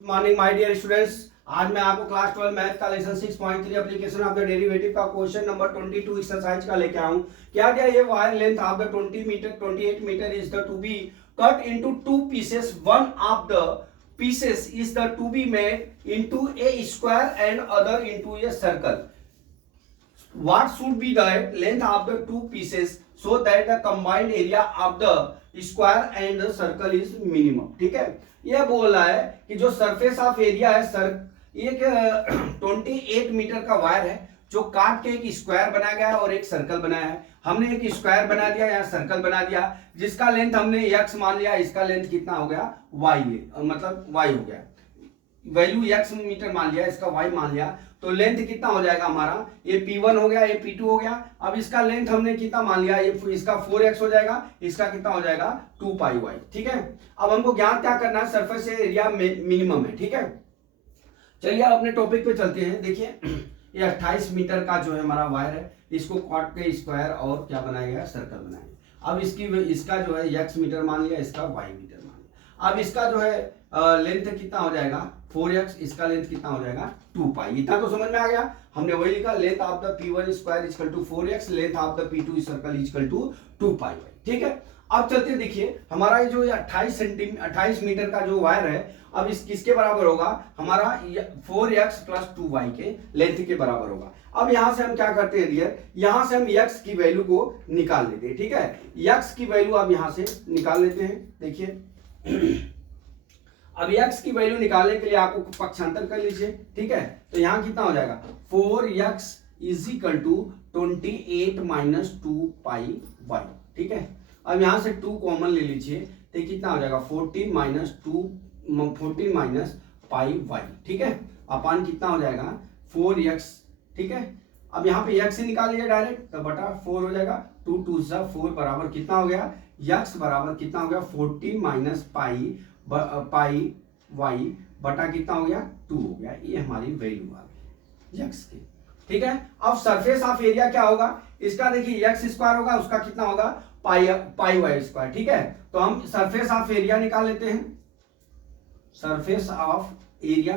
Morning my dear students. आज मैं आपको क्लास 12 मैथ का lesson 6.3 application of the derivative का क्वेश्चन नंबर 22 एक्सरसाइज का लेके आऊं। क्या दिया ये wire length of the 28 metre is the to be cut into two pieces. One of the pieces is the to be made into a square and other into a circle. What should be the length of the two pieces so that the combined area of the square and the circle is minimum। ठीक है, यह बोल रहा है कि जो surface of area है sir एक 28 मीटर का वायर है जो काट के एक स्क्वायर बनाया गया है और एक सर्कल बनाया है। हमने एक स्क्वायर बना दिया या सर्कल बना दिया जिसका लेंथ हमने x मान लिया, इसका लेंथ कितना हो गया y, मतलब y हो गया, वैल्यू x मीटर मान लिया, इसका y मान लिया, तो लेंथ कितना हो जाएगा हमारा, ये p1 हो गया, ये p2 हो गया। अब इसका लेंथ हमने कितना मान लिया, ये इसका 4x हो जाएगा, इसका कितना हो जाएगा 2πy। ठीक है, अब हमको ज्ञात क्या करना है, सरफेस एरिया मिनिमम है। ठीक है, चलिए अपने टॉपिक पे चलते हैं। देखिए ये 28 मीटर का जो है हमारा वायर है, इसको काट के स्क्वायर और क्या बनाया गया, सर्कल बनाया गया। अब इसका जो है x मीटर मान लिया, इसका y मीटर मान लिया। अब इसका जो है लेंथ कितना हो जाएगा 4x, इसका लेंथ कितना हो जाएगा 2π। इतना तो समझ में आ गया। हमने वही लिखा, length of the p1 square equal to 4x, length of the p2 circle equal to 2πy। ठीक है, अब चलते देखिए हमारा ये जो 28 मीटर का जो वायर है, अब इस किसके बराबर होगा, हमारा 4x प्लस 2y के लेंथ के बराबर होगा। अब यहां से हम क्या करते हैं डियर, यहां से हम x की वैल्यू को निकाल लेते हैं। ठीक है, x की वैल्यू अब यहां से निकाल लेते हैं। देखिए अब x की वैल्यू निकालने के लिए आपको पक्षांतर कर लीजिए। ठीक है, तो यहां कितना हो जाएगा 4x is equal to 28 minus 2πy। ठीक है, अब यहां से 2 कॉमन ले लीजिए, तो कितना हो जाएगा 14 माइनस πy। ठीक है, अपान कितना हो जाएगा 4x। ठीक है, अब यहाँ पे x से निकाल लिया डायरेक्ट, तो बटा 4 हो जाएगा, 2 2 4 बराबर कितना हो गया, x बराबर कितना हो गया 14 माइनस पाई y बटा कितना हो गया 2 हो गया। ये हमारी वैल्यू आ गई x की। ठीक है, अब सरफेस ऑफ एरिया क्या होगा, इसका देखिए x स्क्वायर होगा, उसका कितना होगा पाई वाई स्क्वायर। ठीक है, तो हम सरफेस ऑफ एरिया निकाल लेते हैं। सरफेस ऑफ एरिया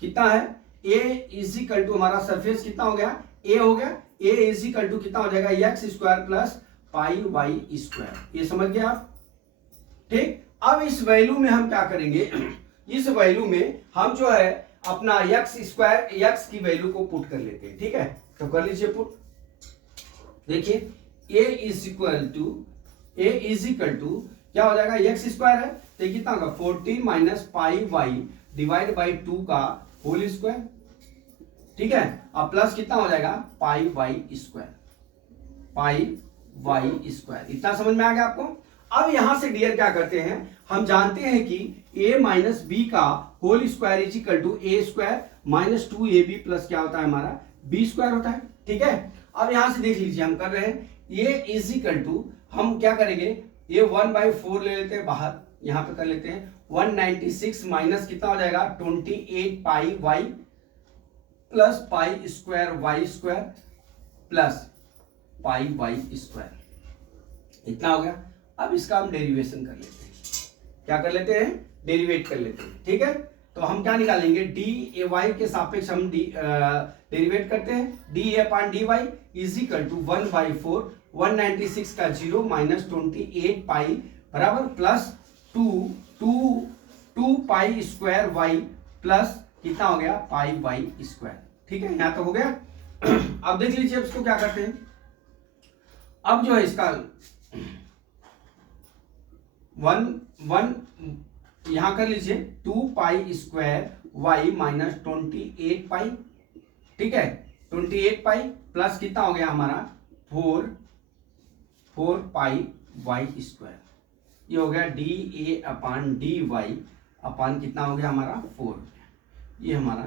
कितना है, a इज इक्वल टू हमारा सरफेस कितना हो गया a हो गया, a इज इक्वल टू कितना हो जाएगा x square plus pi y square. ये समझ गए आप। ठीक, अब इस वैल्यू में हम क्या करेंगे, इस वैल्यू में हम जो है अपना x स्क्वायर x की वैल्यू को पुट कर लेते हैं। ठीक है, तो कर लीजिए पुट। देखिए a इज इक्वल टू क्या हो जाएगा, x स्क्वायर है तो कितना होगा 14 minus pi y divide by 2 का होल स्क्वायर। ठीक है, अब प्लस कितना हो जाएगा पाई वाई स्क्वायर। इतना समझ में आ गया आपको। अब यहां से डियर क्या करते हैं, हम जानते हैं कि a माइनस बी का whole square is equal to a square minus 2ab plus क्या होता है हमारा b स्क्वायर होता है। ठीक है, अब यहां से देख लीजिए हम कर रहे हैं a इज इक्वल टू, हम क्या करेंगे ये 1/4 ले लेते हैं बाहर, यहां पे कर लेते हैं 196 माइनस कितना हो जाएगा 28 pi y plus pi square y square plus pi y square. इतना हो गया। अब इसका हम डेरिवेशन कर लेते हैं, क्या कर लेते हैं, डेरिवेट कर लेते हैं। ठीक है, तो हम क्या निकालेंगे डी ए वाई के सापेक्ष हम डेरिवेट करते हैं, d a upon d y is equal to 1/4 196 का 0 माइनस 28 पाई बराबर plus 2 pi square y plus कितना हो गया पाई वाई स्क्वायर। ठीक है, यहां तक हो गया। अब देख लीजिए अब इसको क्या करते हैं, अब जो है इसका 1 यहां कर लीजिए 2 पाई स्क्वायर वाई माइनस 28 पाई। ठीक है, 28 पाई प्लस कितना हो गया हमारा 4 पाई वाई स्क्वायर। ये हो गया डी ए अपान डी वाई अपान कितना हो गया हमारा 4। ये हमारा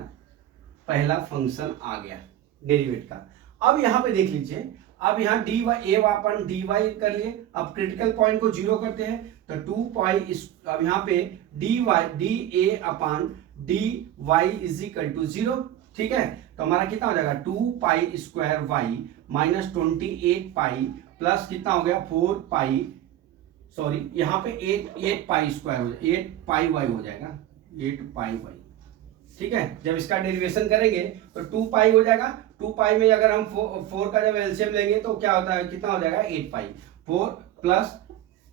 पहला फंक्शन आ गया डेरिवेट का। अब यहां पे देख लीजिए, अब यहाँ डी वाई ए अपन डी वाई कर लिए, अब क्रिटिकल पॉइंट को 0 करते हैं तो 2 पाई, अब यहाँ पे d A upon D y is equal to 0। ठीक है, तो हमारा कितना हो जाएगा 2 pi square y minus 28 pi plus कितना हो गया 4 पाई, सॉरी यहाँ पे 8 पाई स्क्वायर हो जाएगा, 8 पाई वाई हो जाएगा, 8 पाई वाई। ठीक है, जब इसका डेरिवेशन करेंगे तो 2 पाई हो जाएगा। 2 पाई में अगर हम 4 का जब एलसीएम लेंगे तो क्या होता है, कितना हो जाएगा 8 पाई। 4 प्लस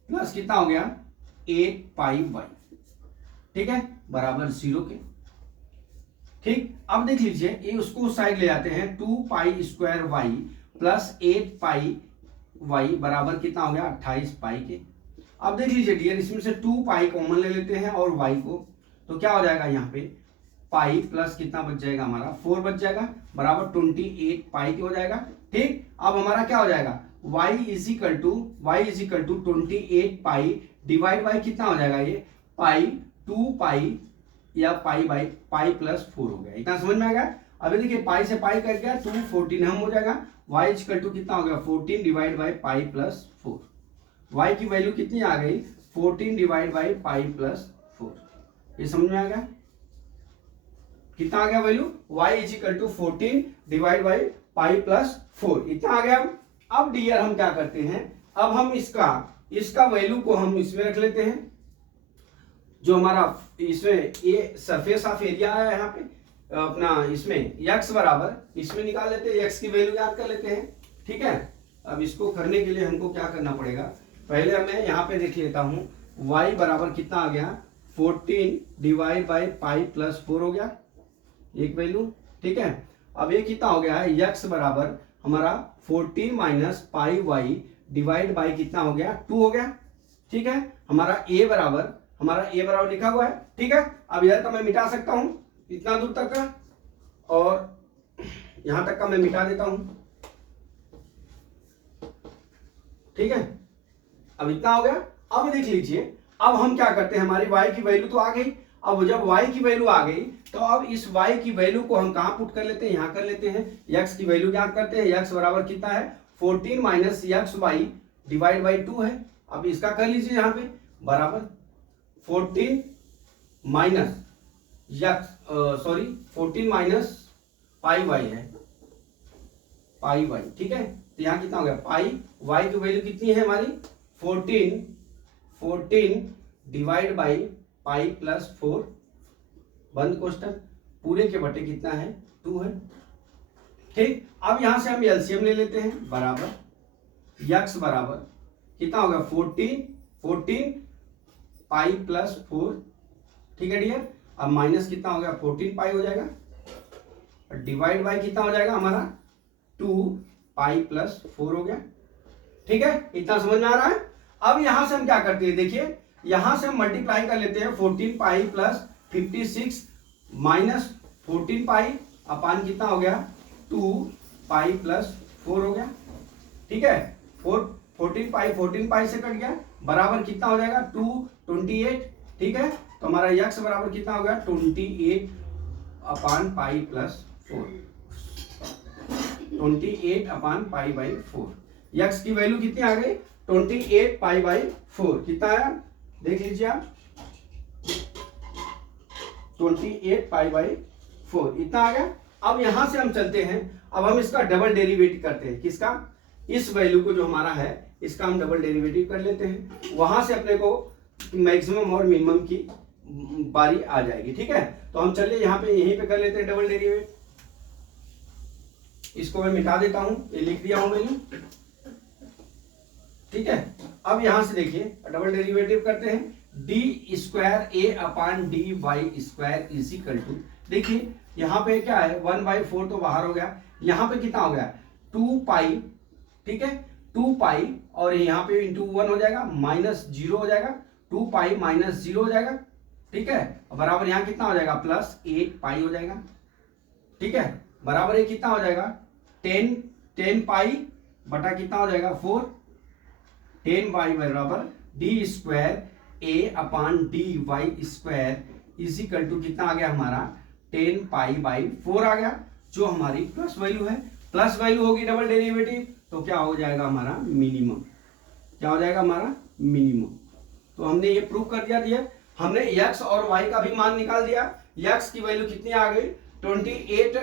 प्लस कितना हो गया 8 पाई वाई। ठीक है, बराबर 0 के। ठीक, अब देख लीजिए ये उसको उस साइड ले जाते हैं। 2 पाई स्क्वायर वाई प्लस 8 पाई वाई बराबर कितना हो गया 28 पाई के। अब देख लीजिए डियर, इसमें से 2 पाई कॉमन ले लेते हैं और वाई को, तो क्या हो जाएगा यहाँ पे पाई प्लस कितना बच जाएगा हमारा 4 बच जाएगा, बराबर 28 पाई के हो जाएगा। ठीक, अब हमारा क्या हो जाएगा y is equal to 28 pi divide by कितना हो जाएगा ये पाई 2 पाई या पाई बाई पाई प्लस 4 हो गया। इतना समझ में आ गया। अभी देखिए पाई से पाई कट गया 2 14 हम हो जाएगा। y इज इक्वल टू कितना हो गया 14 divide by pi plus 4। y की वैल्यू कितनी आ गई 14 डिवाइड बाई पाई प्लस 4। ये समझ में आ गया, कितना आ गया value y is equal to 14 divide by pi plus 4, इतना आ गया। अब डियर हम क्या करते हैं, अब हम इसका वैल्यू को हम इसमें रख लेते हैं, जो हमारा इसमें ये सरफेस ऑफ एरिया है यहाँ पे अपना, इसमें x बराबर इसमें निकाल लेते हैं, x की वैल्यू याद कर लेते हैं। ठीक है, अब इसको करने के लिए हमको क्या करना पड़ेगा, पहले मैं यहाँ पे देख लेता हूँ y बराबर कितना आ गया 14 डिवाइड बाई पाई प्लस 4 हो गया एक वैल्यू। ठीक है, अब ये कितना हो गया है x बराबर हमारा 14 minus pi y divide by कितना हो गया 2 हो गया। ठीक है, हमारा a बराबर लिखा हुआ है। ठीक है, अब इधर का मैं मिटा सकता हूं, इतना दूर तक का और यहां तक का मैं मिटा देता हूं। ठीक है, अब इतना हो गया। अब देख लीजिए, अब हम क्या करते हैं, हमारी y की वैल्यू तो आ गई। अब जब y की वैल्यू आ गई तो अब इस y की वैल्यू को हम कहां पुट कर लेते हैं, यहां कर लेते हैं। x की वैल्यू क्या करते हैं, x बराबर कितना है 14 minus x y divide by 2 है। अब इसका कर लीजिए यहाँ पे बराबर 14 minus x 14 minus pi y है, पाई वाई। ठीक है, तो यहाँ कितना हो गया पाई, y की वैल्यू कितनी है हमारी 14 डिवाइड बाई पाई प्लस 4 बंद क्वेश्चन, पूरे के बटे कितना है 2 है। ठीक, अब यहां से हम एलसीएम ले लेते हैं, बराबर x बराबर कितना होगा 14 पाई प्लस 4। ठीक है डियर, अब माइनस कितना हो गया 14 पाई हो जाएगा, डिवाइड बाई कितना हो जाएगा हमारा 2 पाई प्लस 4 हो गया। ठीक है, इतना समझ में आ रहा है। अब यहां से हम क्या करते हैं, देखिए यहां से हम मल्टीप्लाई कर लेते हैं 14 पाई प्लस 56 माइनस 14 पाई अपान कितना हो गया 2 पाई प्लस 4 हो गया। ठीक है, 14 पाई से कट गया, बराबर कितना हो जाएगा 28। ठीक है, तो हमारा x बराबर कितना हो गया 28 upon pi plus 4, 28 upon pi by 4। x की वैल्यू कितनी आ गई 28 पाई बाई 4, कितना आया देख लीजिए आप 28 पाई बाई 4, इतना आ गया। अब यहां से हम चलते हैं, अब हम इसका डबल डेरिवेटिव करते हैं, किसका, इस वैल्यू को जो हमारा है इसका हम डबल डेरिवेटिव कर लेते हैं, वहां से अपने को मैक्सिमम और मिनिमम की बारी आ जाएगी। ठीक है, तो हम चलिए यहाँ पे यहीं पे कर लेते हैं डबल डेरिवेटिव। इसको मैं मिटा देता हूं, ये लिख दिया हूं वैल्यू। ठीक है, अब यहां से देखिए डबल डेरिवेटिव करते हैं, d square a upon D y square is equal to, देखिए यहाँ पे क्या है 1/4 तो बाहर हो गया, यहाँ पे कितना हो गया 2 पाई। ठीक है, 2 पाई और यहाँ पे इंटू 1 हो जाएगा, माइनस 0 हो जाएगा, 2 पाई माइनस 0 हो जाएगा। ठीक है, बराबर यहाँ कितना हो जाएगा प्लस 8 पाई हो जाएगा। ठीक है, बराबर ये कितना हो जाएगा 10 पाई बटा कितना हो जाएगा 4, 10 पाई बराबर d square a upon D y square is equal to कितना आ गया हमारा 10 पाई बाई 4 आ गया, जो हमारी प्लस वैल्यू है। प्लस वैल्यू होगी डबल डेरिवेटिव तो क्या हो जाएगा हमारा मिनिमम, क्या हो जाएगा हमारा मिनिमम। तो हमने ये प्रूव कर दिया हमने x और y का भी मान निकाल दिया। x की वैल्यू कितनी आ गई 28,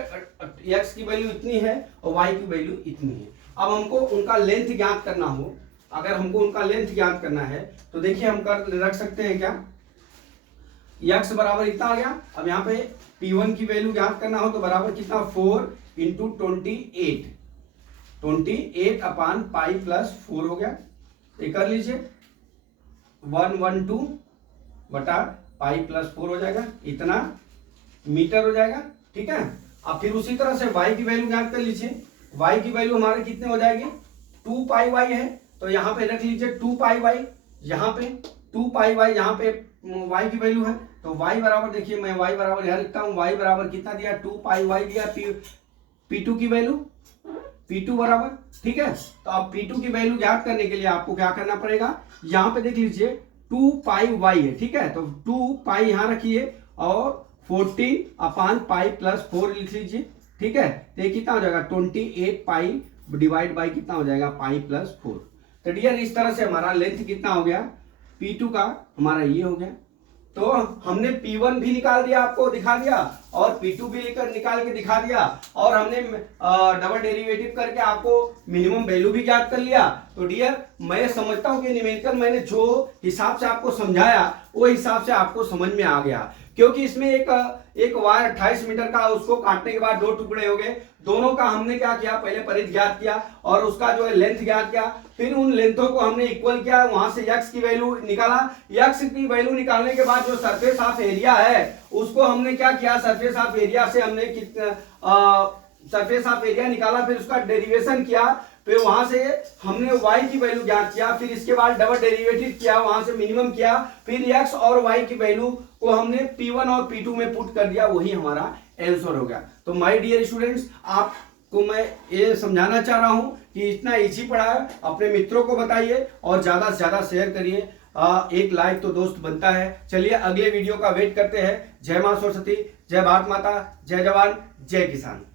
x की वैल्यू इतनी है और y की वैल्यू इतनी है। अब हमको उनका लेंथ ज्ञात करना हो, अगर हमको उनका लेंथ ज्ञात करना है तो देखिए हम कर रख सकते हैं क्या, x बराबर इतना आ गया। अब यहाँ पे P1 की वैल्यू ज्ञात करना हो तो बराबर कितना 4 इंटू 28 अपान पाई प्लस 4 हो गया। ये कर लीजिए 112 बटा पाई प्लस 4 हो जाएगा, इतना मीटर हो जाएगा। ठीक है, अब फिर उसी तरह से y की वैल्यू ज्ञात कर लीजिए। y की वैल्यू हमारे कितने हो जाएगी 2 पाई y है, तो यहाँ पे रख लीजिए 2 पाई y, यहाँ पे 2 पाई y, यहाँ पे y की वैल्यू है तो y बराबर, देखिए मैं y बराबर यहाँ लिखता हूँ, y बराबर कितना दिया 2 पाई y दिया, P2 की वैल्यू P2 बराबर। ठीक है, तो अब P2 की वैल्यू ज्ञात करने के लिए आपको क्या करना पड़ेगा, यहाँ पे देख लीजिए 2 पाई y है। ठीक है, तो 2 पाई यहाँ रखिए और 14 अपान पाई प्लस 4 लिख लीजिए। ठीक है, तो ये कितना हो जाएगा 28 पाई डिवाइड बाई कितना हो जाएगा पाई प्लस 4। तो डियर इस तरह से हमारा लेंथ कितना हो गया P2 का हमारा ये हो गया। तो हमने P1 भी निकाल दिया, आपको दिखा दिया, और P2 भी निकाल के दिखा दिया, और हमने डबल डेरिवेटिव करके आपको मिनिमम वैल्यू भी ज्ञात कर लिया। तो डियर मैं समझता हूं कि न्यूमेरिकल मैंने जो हिसाब से आपको समझाया वो हिसाब से आपको समझ में आ गया, क्योंकि इसमें एक वायर 28 मीटर का, उसको काटने के बाद 2 टुकड़े हो गए, दोनों का हमने क्या किया पहले परिधि ज्ञात किया और उसका जो है लेंथ ज्ञात किया, फिर उन लेंथों को हमने इक्वल किया, वहां से x की वैल्यू निकाला। x की वैल्यू निकालने के बाद जो सरफेस ऑफ एरिया है उसको हमने क्या किया, सरफेस ऑफ एरिया से हमने सरफेस ऑफ एरिया निकाला, फिर उसका डेरिवेशन किया, फिर वहां से हमने y की वैल्यू ज्ञात किया, फिर इसके बाद डबल डेरिवेटिव किया, वहां से मिनिमम किया, फिर x और y की वैल्यू को हमने P1 और P2 में पुट कर दिया, वही हमारा आंसर हो गया। तो माय डियर स्टूडेंट्स, आपको मैं ये समझाना चाह रहा हूं कि इतना इजी पढ़ा है, अपने मित्रों को बताइए और ज्यादा से ज्यादा शेयर करिए। एक लाइक तो दोस्त बनता है। चलिए अगले वीडियो का वेट करते हैं। जय मां सरस्वती, जय भारत माता, जय जवान, जय किसान।